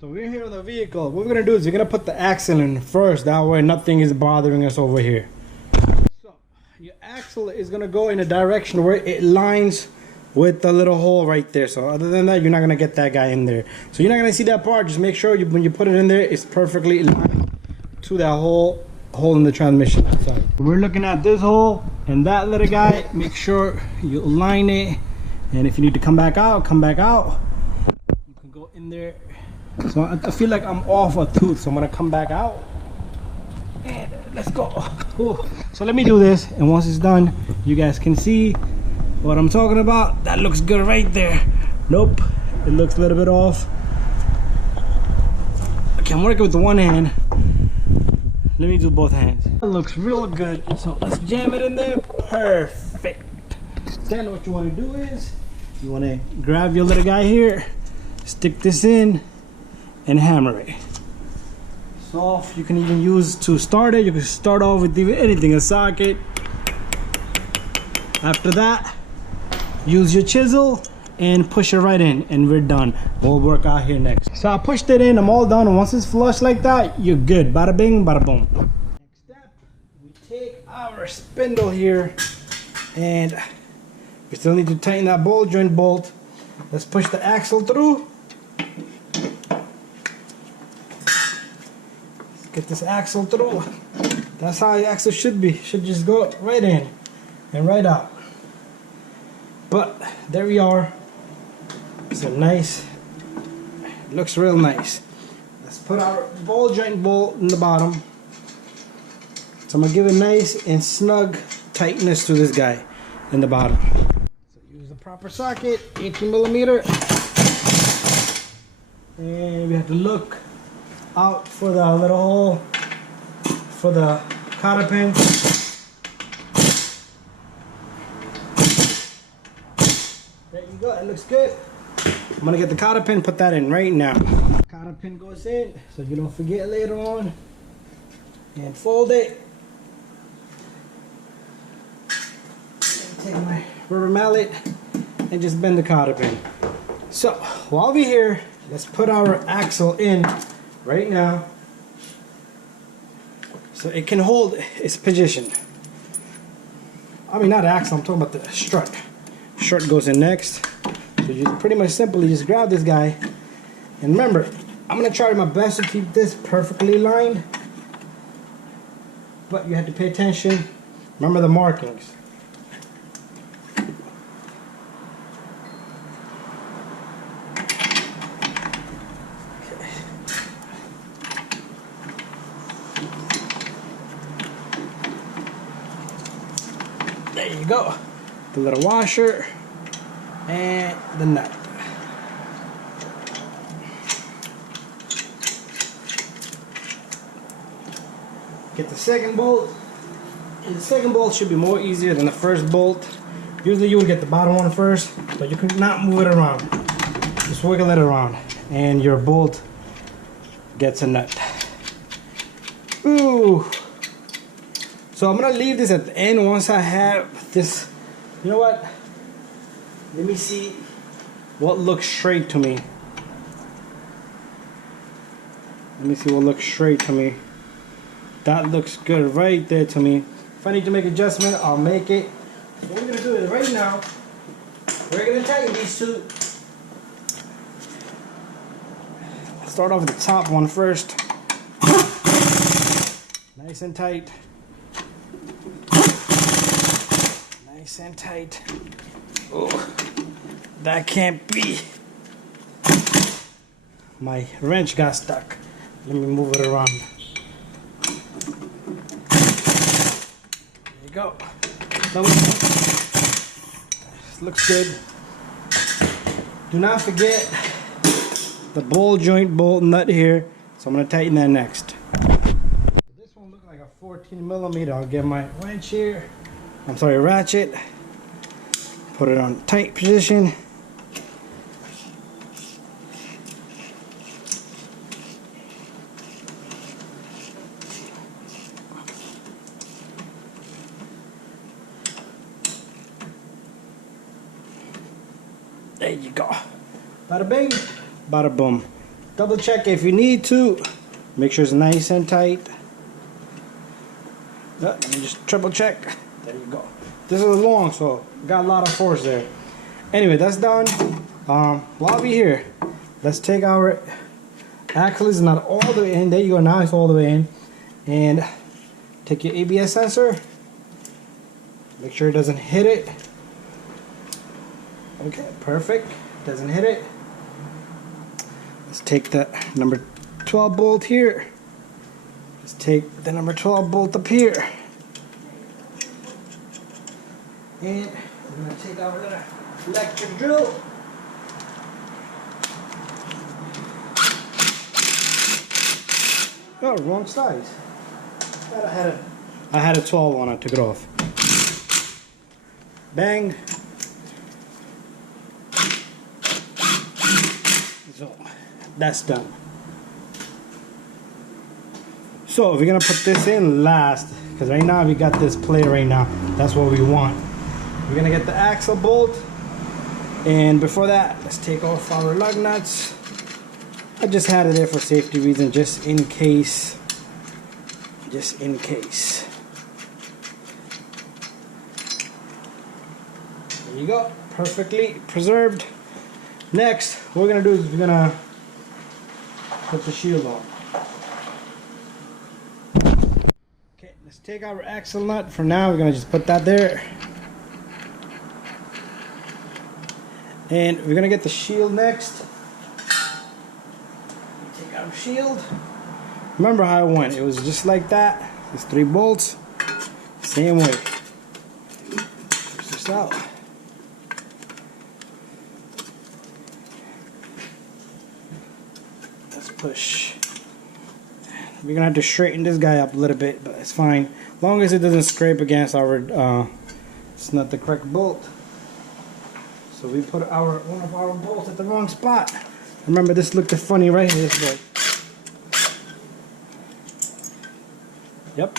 So we're here on the vehicle. What we're gonna do is we're gonna put the axle in first. That way nothing is bothering us over here. So your axle is gonna go in a direction where it lines with the little hole right there. So other than that, you're not gonna get that guy in there. So you're not gonna see that part. Just make sure when you put it in there, it's perfectly aligned to that hole in the transmission. So we're looking at this hole and that little guy. Make sure you align it. And if you need to come back out, come back out. You can go in there. So I feel like I'm off a tooth, so I'm gonna come back out and let's go. Ooh. So let me do this, and once it's done, you guys can see what I'm talking about. That looks good right there. Nope, it looks a little bit off. Okay, I'm working with the one hand. Let me do both hands. It looks real good. So let's jam it in there. Perfect. Then what you want to do is you want to grab your little guy here, stick this in, and hammer it. Soft. You can even use to start it. You can start off with even anything, a socket. After that, use your chisel and push it right in, and we're done. We'll work out here next. So I pushed it in. I'm all done. And once it's flush like that, you're good. Bada bing, bada boom. Next step, we take our spindle here, and we still need to tighten that ball joint bolt. Let's push the axle through. Get this axle through. That's how the axle should be. Should just go right in and right out. But there we are. It's a nice, it looks real nice. Let's put our ball joint bolt in the bottom. So I'm gonna give it nice and snug tightness to this guy in the bottom. So use the proper socket, 18mm, and we have to look out for the little hole for the cotter pin. There you go, it looks good. I'm gonna get the cotter pin, put that in right now. Cotter pin goes in so you don't forget later on. And fold it. And take my rubber mallet and just bend the cotter pin. So while we're here, let's put our axle in right now so it can hold its position. I mean, not axle, I'm talking about the strut. Strut goes in next. So you pretty much simply just grab this guy, and remember, I'm gonna try my best to keep this perfectly lined, but you have to pay attention. Remember the markings. There you go. The little washer and the nut. Get the second bolt. And the second bolt should be more easier than the first bolt. Usually you would get the bottom one first, but you can not move it around. Just wiggle it around and your bolt gets a nut. Ooh. So I'm gonna leave this at the end once I have this. You know what? Let me see what looks straight to me. Let me see what looks straight to me. That looks good right there to me. If I need to make adjustment, I'll make it. What we're gonna do is right now, we're gonna tighten these two. Start off with the top one first. Nice and tight. Nice and tight. Oh, that can't be. My wrench got stuck. Let me move it around. There you go. This looks good. Do not forget the ball joint bolt nut here. So I'm going to tighten that next. This one looks like a 14mm. I'll get my wrench here. I'm sorry, ratchet. Put it on tight position. There you go. Bada bing, bada boom. Double check if you need to. Make sure it's nice and tight. Let me just triple check. There you go. This is long, so got a lot of force there. Anyway, that's done. While we're here, let's take our axle is not all the way in. There you go. Now it's all the way in. And take your ABS sensor. Make sure it doesn't hit it. Okay, perfect. Doesn't hit it. Let's take the number 12 bolt here. Let's take the number 12 bolt up here. And we're going to take our little electric drill. Oh, wrong size. I had a 12 on, I took it off. Bang. So that's done. So we're gonna put this in last, because right now we got this plate right now. That's what we want. We're gonna get the axle bolt, and before that, let's take off our lug nuts. I just had it there for safety reasons, just in case. Just in case. There you go, perfectly preserved. Next, what we're gonna do is we're gonna put the shield on. Okay, let's take our axle nut. For now, we're gonna just put that there. And we're gonna get the shield next. Take our shield. Remember how it went? It was just like that. There's 3 bolts. Same way. Push this out. Let's push. We're gonna have to straighten this guy up a little bit, but it's fine. As long as it doesn't scrape against our, it's not the correct bolt. So we put one of our bolts at the wrong spot. Remember, this looked funny right here, this way. Yep.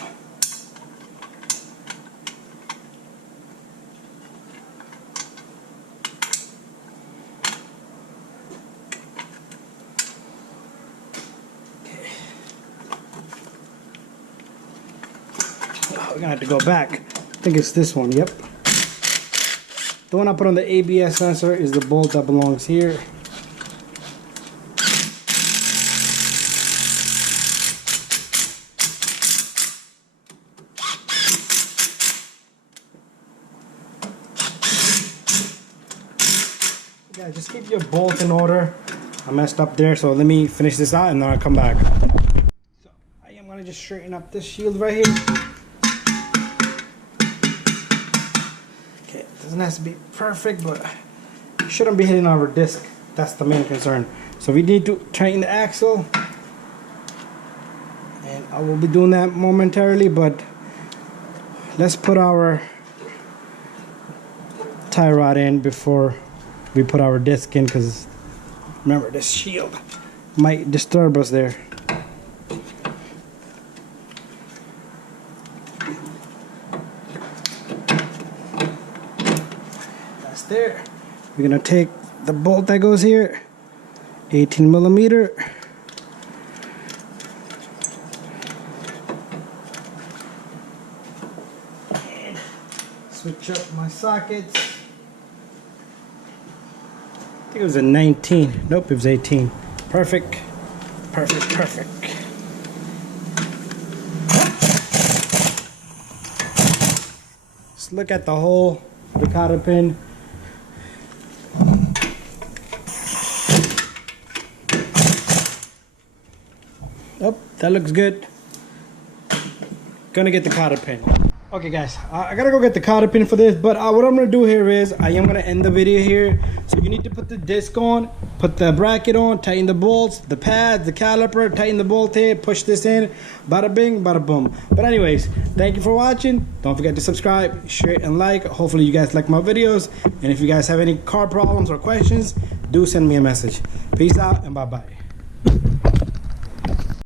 Okay. Oh, we're gonna have to go back. I think it's this one, yep. The one I put on the ABS sensor is the bolt that belongs here. Yeah, just keep your bolt in order. I messed up there, so let me finish this out and then I'll come back. So I am gonna just straighten up this shield right here. Okay, it doesn't have to be perfect, but it shouldn't be hitting our disc. That's the main concern. So we need to tighten the axle, and I will be doing that momentarily, but let's put our tie rod in before we put our disc in, because remember, this shield might disturb us there. That's there. We're gonna take the bolt that goes here, 18 millimeter. And switch up my sockets. I think it was a 19. Nope, it was 18. Perfect. Perfect, perfect. Just look at the hole, the cotter pin. Oh, that looks good. Gonna get the cotter pin. Okay guys, I gotta go get the cotter pin for this, but what I'm gonna do here is I am gonna end the video here. So you need to put the disc on, put the bracket on, tighten the bolts, the pads, the caliper, tighten the bolt here, push this in, bada bing, bada boom. But anyways, thank you for watching. Don't forget to subscribe, share, and like. Hopefully you guys like my videos, and if you guys have any car problems or questions, do send me a message. Peace out and bye bye.